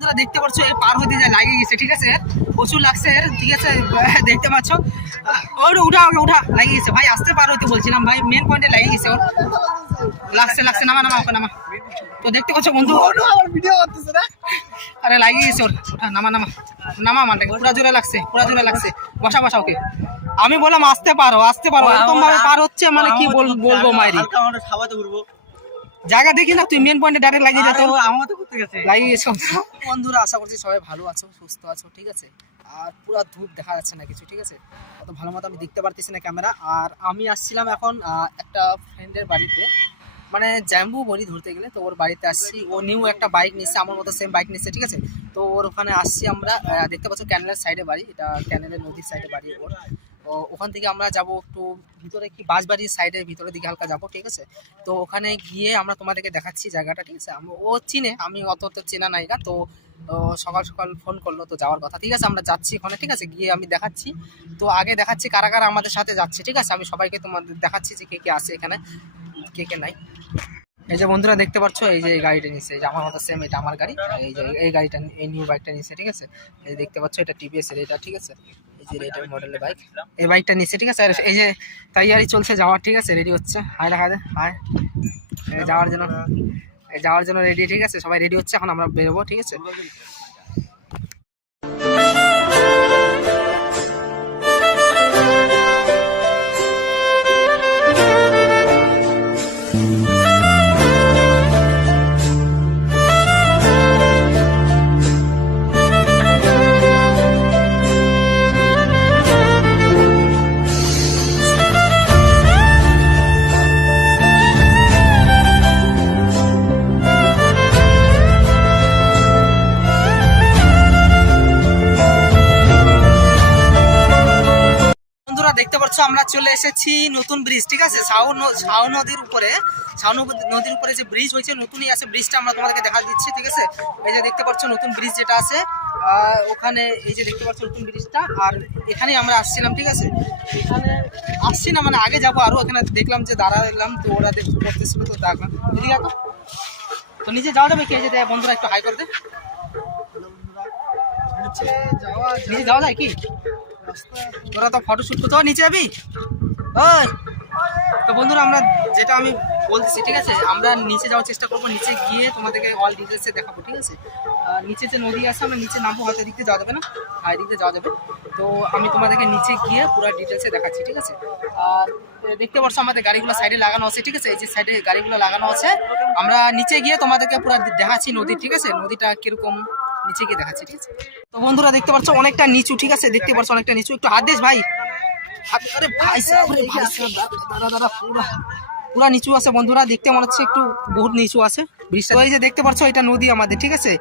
তোমরা দেখতে পাচ্ছ এই পার হতে যায় লাগিয়ে গেছে ঠিক আছে? প্রচুর লাগছে ঠিক আছে? দেখতে পাচ্ছ? ওর উঠা ওকে উঠা লাগিয়ে গেছে। ভাই আসতে পার হইতে বলছিলাম ভাই মেন পয়েন্টে লাগিয়ে গেছে ওর। লাগছে লাগছে নামা নামা ওকে নামা। তো দেখতে পাচ্ছ বন্ধু? ভিডিও আরে লাগিয়ে গেছে ওর। ওঠা নামা নামা। নামা মালটাকে পুরা জোরে লাগছে পুরা জোরে লাগছে। বসা বসা ওকে। আমি বললাম আসতে পারো আসতে পারো। এরকম ভাবে পার হচ্ছে মানে কি বল- বলব মাইরি? আমরা খাওয়াতে ঘুরবো। জায়গা দেখি না তুই মেন পয়েন্টে ডাইরেক্ট লাগিয়ে যেত আমার তো। করতে গেছে। লাগিয়ে গেছো বন্ধুরা আশা করছি সবাই ভালো আছো সুস্থ আছো ঠিক আছে? আর পুরো ধূপ দেখা যাচ্ছে না কিছু ঠিক আছে? অত ভালো মতো আমি দেখতে পারতেছি না ক্যামেরা আর আমি আসছিলাম এখন একটা ফ্রেন্ডের বাড়িতে। মানে জ্যাম্বু বলি ধরতে গেলে তো ওর বাড়িতে আসছি। ও নিউ একটা বাইক নিচ্ছে আমার মতো সেম বাইক নিচ্ছে ঠিক আছে? তো ওর ওখানে আসছি আমরা। দেখতে পাচ্ছ ক্যানেলের সাইডে বাড়ি এটা ক্যানেলের নদীর সাইডে বাড়ি ওর। ওখান থেকে আমরা যাব একটু ভিতরে কি বাঁশবাড়ির সাইডের ভিতরের দিকে হালকা যাব, ঠিক আছে? তো ওখানে গিয়ে আমরা তোমাদেরকে দেখাচ্ছি জায়গাটা, ঠিক আছে? ও চিনে, আমি অত তো চেনা নাই না তো সকাল সকাল ফোন করল তো যাওয়ার কথা। ঠিক আছে, আমরা যাচ্ছি ওখানে, ঠিক আছে? গিয়ে আমি দেখাচ্ছি। তো আগে দেখাচ্ছি কারা কারা আমাদের সাথে যাচ্ছে, ঠিক আছে? আমি সবাইকে তোমাদের দেখাচ্ছি যে কে কে আছে এখানে, কে কে নাই। এই যে বন্ধুরা দেখতে পাচ্ছ, এই যে এই গাড়িটা নিচ্ছে এই যে আমার মতো সেম এটা আমার গাড়ি এই যে এই গাড়িটা, এই নিউ বাইকটা নিচ্ছে ঠিক আছে? এই দেখতে পাচ্ছ, এটা টিভিএস এর এটা, ঠিক আছে? এই যে মডেলের বাইক এই বাইকটা নিচ্ছে ঠিক আছে? আর এই যে তৈয়ারি চলছে যাওয়ার ঠিক আছে? রেডি হচ্ছে। হায় দেখা দে হায়। যাওয়ার জন্য এই যাওয়ার জন্য রেডি ঠিক আছে? সবাই রেডি হচ্ছে এখন আমরা বেরোবো ঠিক আছে? বন্ধুরা, দেখতে পাচ্ছ, আমরা চলে এসেছি নতুন ব্রিজ ঠিক আছে? শাও নদীর উপরে শাও নদীর উপরে যে ব্রিজ হয়েছে, নতুনই আছে ব্রিজটা আমরা তোমাদেরকে দেখা দিচ্ছি, ঠিক আছে? এই যে দেখতে পাচ্ছ, নতুন ব্রিজ যেটা আছে ওখানে এই যে দেখতে পাচ্ছ, নতুন ব্রিজটা আর এখানেই আমরা আসছিলাম, ঠিক আছে? এখানে আসছি না মানে আগে যাব আরও, এখানে দেখলাম যে দাঁড়ালাম, তো ওরা করতেছিল, তো দেখলাম এদিকে আসো। তো। নিজে যাওয়া যাবে কি? যে বন্ধুরা, একটু হাই করে দে। যাওয়া যায় কি? তোরা তো ফটো শুট করতে নিচে যাবি? ওই, তো বন্ধুরা আমরা যেটা আমি বলতেছি, ঠিক আছে? আমরা নিচে যাওয়ার চেষ্টা করব, নিচে গিয়ে তোমাদেরকে অল ডিটেলসে দেখাবো, ঠিক আছে? নিচে যে নদী আছে, আমরা নিচে নামবো, হয়তো এদিক দিয়ে যাওয়া যাবে না, আর এদিক দিয়ে যাওয়া যাবে। তো আমি তোমাদেরকে নিচে গিয়ে পুরো ডিটেলসে দেখাচ্ছি, ঠিক আছে? আর দেখতে পাচ্ছ আমাদের গাড়িগুলো সাইডে লাগানো আছে, ঠিক আছে? এই যে সাইডে গাড়িগুলো লাগানো আছে, আমরা নিচে গিয়ে তোমাদেরকে পুরো দেখাচ্ছি নদী, ঠিক আছে? নদীটা কীরকম? নিচে গিয়ে দেখাচ্ছি, ঠিক আছে? তো বন্ধুরা, দেখতে পাচ্ছ অনেকটা নিচু, ঠিক আছে? দেখতে পাচ্ছ অনেকটা নিচু। একটু দিস, ভাই। ভাই ভাই দাদা পুরা নিচু আছে বন্ধুরা। দেখতে মনে হচ্ছে একটু বহুত নিচু আছে। বৃষ্টি এই যে দেখতে পাচ্ছ, এটা নদী আমাদের, ঠিক আছে?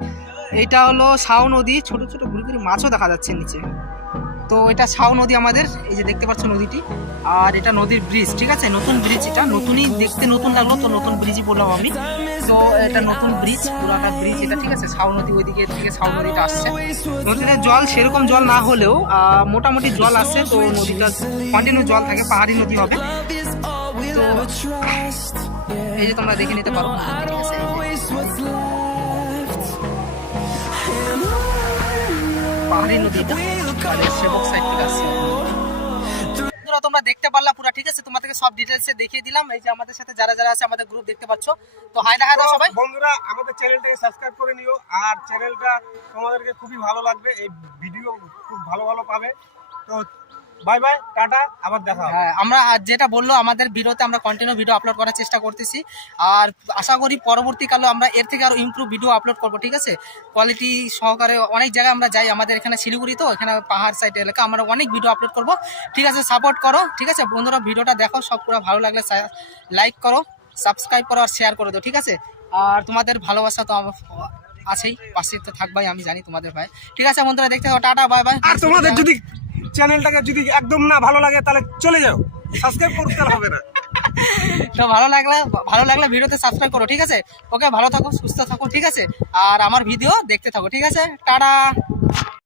এটা হলো শাও নদী। ছোট ছোট ঘুরি ঘুরি মাছও দেখা যাচ্ছে নিচে। তো এটা শাও নদী আমাদের, এই যে দেখতে পাচ্ছ নদীটি। আর এটা নদীর ব্রিজ ঠিক আছে? নতুন ব্রিজ এটা। নতুনই দেখতে নতুন লাগল, তো নতুন ব্রিজই বললাম আমি। তো এটা নতুন ব্রিজ পুরাটা ব্রিজ এটা, ঠিক আছে? শাও নদী ওইদিকে থেকে শাও নদীটা আসছে। নদীতে জল, সেরকম জল না হলেও মোটামুটি জল আছে, তো নদীটা কন্টিনিউ জল থাকে, পাহাড়ি নদী হবে। তো, এই যে তোমরা দেখে নিতে পারো। পাহাড়ি নদীটা বন্ধুরা, তোমরা দেখতে পারলা পুরো, ঠিক আছে? তোমাদেরকে সব ডিটেলসে দেখিয়ে দিলাম। এই যে আমাদের সাথে যারা যারা আছে, আমাদের গ্রুপ দেখতে পাচ্ছ। তো হাই দেখা দাও সবাই। বন্ধুরা, আমাদের চ্যানেলটাকে সাবস্ক্রাইব করে নিও। আর চ্যানেলটা তোমাদেরকে খুবই ভালো লাগবে। এই ভিডিও খুব ভালো ভালো পাবে। তো বাই বাই টাটা আবার দেখা হ্যাঁ আমরা যেটা বলল আমাদের ভিডিওতে আমরা কন্টিনিউ ভিডিও আপলোড করার চেষ্টা করতেছি। আর আশা করি পরবর্তীকালে আমরা এর থেকে আরও ইমপ্রুভ ভিডিও আপলোড করব ঠিক আছে? কোয়ালিটি সহকারে অনেক জায়গায় আমরা যাই আমাদের এখানে শিলিগুড়ি তো এখানে পাহাড় সাইড এলাকা আমরা অনেক ভিডিও আপলোড করব। ঠিক আছে সাপোর্ট করো ঠিক আছে? বন্ধুরা ভিডিওটা দেখো সব পুরো ভালো লাগলে লাইক করো সাবস্ক্রাইব করো আর শেয়ার করে দাও ঠিক আছে? আর তোমাদের ভালোবাসা তো আমার আছেই পাশে তো থাকবাই আমি জানি তোমাদের ভাই। ঠিক আছে বন্ধুরা দেখতে থাকো টাটা বাই বাই আর তোমাদের যদি চ্যানেলটাকে যদি একদম না ভালো লাগে, তাহলে চলে যাও। সাবস্ক্রাইব করতে হবে না। তো ভালো লাগলে ভালো লাগলে ভিডিওতে সাবস্ক্রাইব করো, ঠিক আছে? ওকে, ভালো থাকো, সুস্থ থাকো, ঠিক আছে? আর আমার ভিডিও দেখতে থাকো, ঠিক আছে? টাটা!